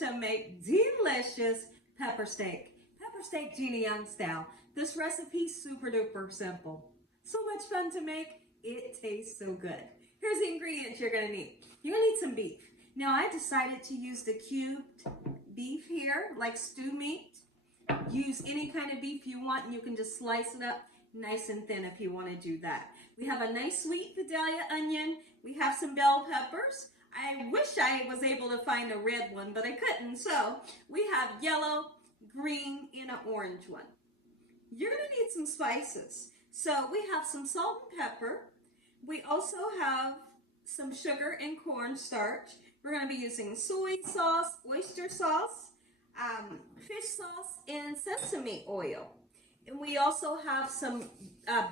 to make delicious pepper steak. Pepper steak Gina Young Style. This recipe is super duper simple. So much fun to make, it tastes so good. Here's the ingredients you're gonna need. You're gonna need some beef. Now I decided to use the cubed beef here, like stew meat. Use any kind of beef you want and you can just slice it up nice and thin if you want to do that. We have a nice sweet Vidalia onion. We have some bell peppers. I wish I was able to find a red one, but I couldn't. So we have yellow, green, and an orange one. You're going to need some spices. So we have some salt and pepper. We also have some sugar and cornstarch. We're going to be using soy sauce, oyster sauce, fish sauce, and sesame oil. And we also have some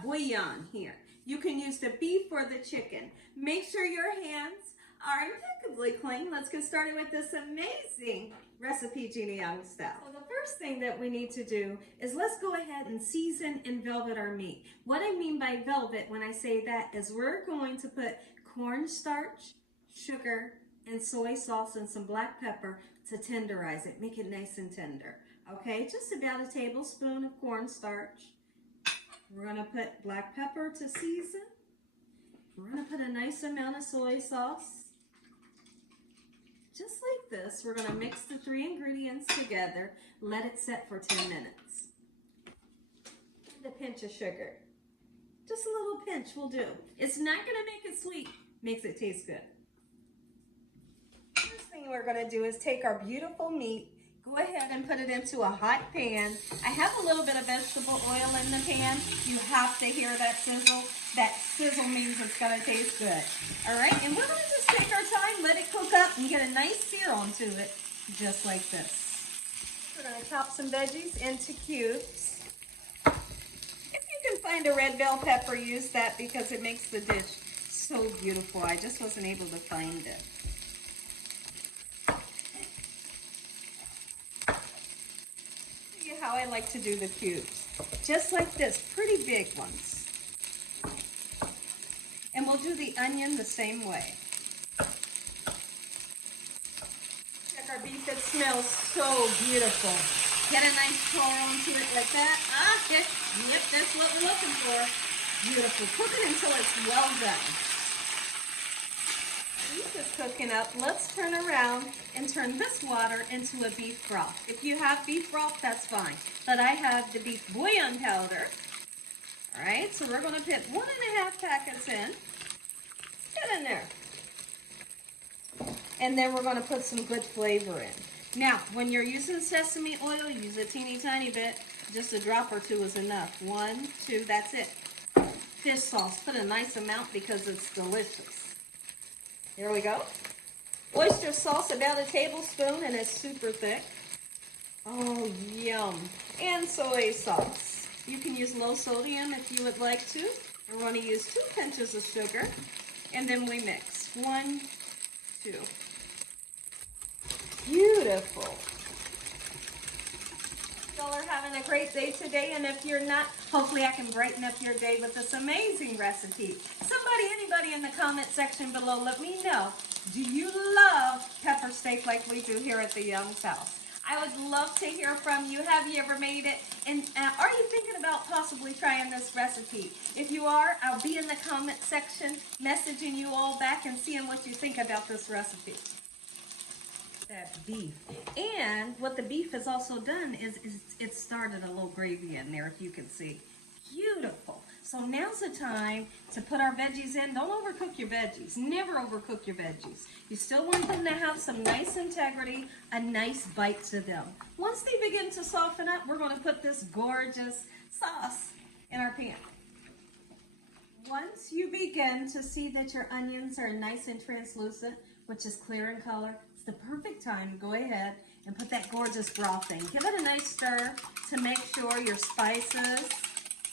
bullion here. You can use the beef or the chicken. Make sure your hands are impeccably clean. Let's get started with this amazing recipe, Gina Young Style. So the first thing that we need to do is let's go ahead and season and velvet our meat. What I mean by velvet when I say that is we're going to put cornstarch, sugar, and soy sauce and some black pepper to tenderize it, make it nice and tender. Okay, just about a tablespoon of cornstarch. We're gonna put black pepper to season. We're gonna put a nice amount of soy sauce. Just like this, we're gonna mix the three ingredients together, let it set for 10 minutes. And a pinch of sugar. Just a little pinch will do. It's not gonna make it sweet, makes it taste good. First thing we're gonna do is take our beautiful meat, go ahead and put it into a hot pan. I have a little bit of vegetable oil in the pan. You have to hear that sizzle. That sizzle means it's gonna taste good. All right, and we're gonna just take our time, let it cook up, and get a nice sear onto it, just like this. We're gonna chop some veggies into cubes. If you can find a red bell pepper, use that because it makes the dish so beautiful. I just wasn't able to find it. How I like to do the cubes, just like this, pretty big ones. And we'll do the onion the same way. Check our beef, it smells so beautiful. Get a nice pour onto it like that. Yep, that's what we're looking for. Beautiful. Cook it until it's well done. Beef is cooking up. Let's turn around and turn this water into a beef broth. If you have beef broth, that's fine. But I have the beef bouillon powder. All right, so we're going to put 1.5 packets in. Get in there. And then we're going to put some good flavor in. Now, when you're using sesame oil, use a teeny tiny bit. Just a drop or two is enough. 1, 2, that's it. Fish sauce, put a nice amount because it's delicious. Here we go. Oyster sauce, about a tablespoon, and it's super thick. Oh, yum. And soy sauce. You can use low sodium if you would like to. We're going to use 2 pinches of sugar, and then we mix. 1, 2. Beautiful. Y'all are having a great day today, and if you're not, hopefully I can brighten up your day with this amazing recipe. Anybody in the comment section below, let me know. Do you love pepper steak like we do here at the Young's house? I would love to hear from you. Have you ever made it? And are you thinking about possibly trying this recipe? If you are, I'll be in the comment section messaging you all back and seeing what you think about this recipe. That's beef. And what the beef has also done is it started a little gravy in there, if you can see. Beautiful. So now's the time to put our veggies in. Don't overcook your veggies. Never overcook your veggies. You still want them to have some nice integrity, a nice bite to them. Once they begin to soften up, we're going to put this gorgeous sauce in our pan. Once you begin to see that your onions are nice and translucent, which is clear in color, it's the perfect time to go ahead and put that gorgeous broth in. Give it a nice stir to make sure your spices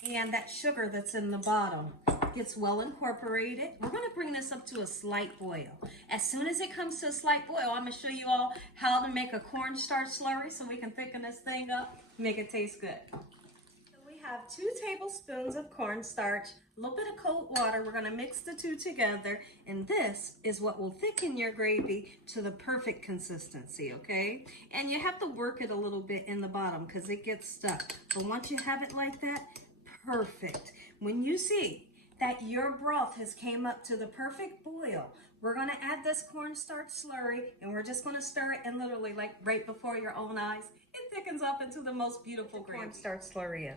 and that sugar that's in the bottom gets well incorporated. We're going to bring this up to a slight boil. As soon as it comes to a slight boil, I'm going to show you all how to make a cornstarch slurry so we can thicken this thing up, make it taste good. So we have 2 tablespoons of cornstarch, a little bit of cold water. We're gonna mix the two together, and this is what will thicken your gravy to the perfect consistency, okay? And you have to work it a little bit in the bottom because it gets stuck. But once you have it like that, perfect. When you see that your broth has came up to the perfect boil, we're gonna add this cornstarch slurry, and we're just gonna stir it, and literally like right before your own eyes, it thickens up into the most beautiful cornstarch slurry in.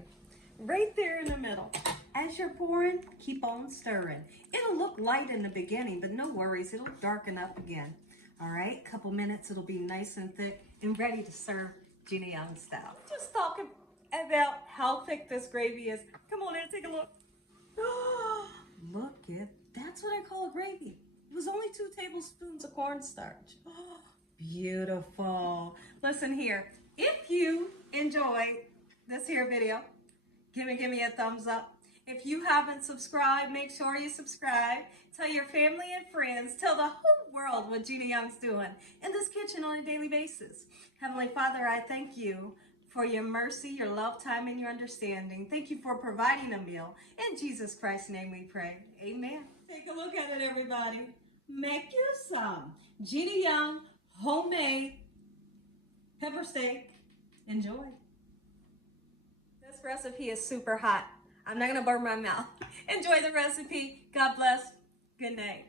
Right there in the middle. As you're pouring, keep on stirring. It'll look light in the beginning, but no worries, it'll darken up again. All right, couple minutes, it'll be nice and thick and ready to serve Gina Young style. Just talking about how thick this gravy is. Come on in, take a look. Look at, that's what I call a gravy. It was only 2 tablespoons of cornstarch. Beautiful. Listen here, if you enjoyed this here video, give me a thumbs up. If you haven't subscribed, make sure you subscribe. Tell your family and friends. Tell the whole world what Gina Young's doing in this kitchen on a daily basis. Heavenly Father, I thank you for your mercy, your love, time, and your understanding. Thank you for providing a meal. In Jesus Christ's name we pray. Amen. Take a look at it, everybody. Make you some Gina Young homemade pepper steak. Enjoy. This recipe is super hot. I'm not going to burn my mouth. Enjoy the recipe. God bless. Good night.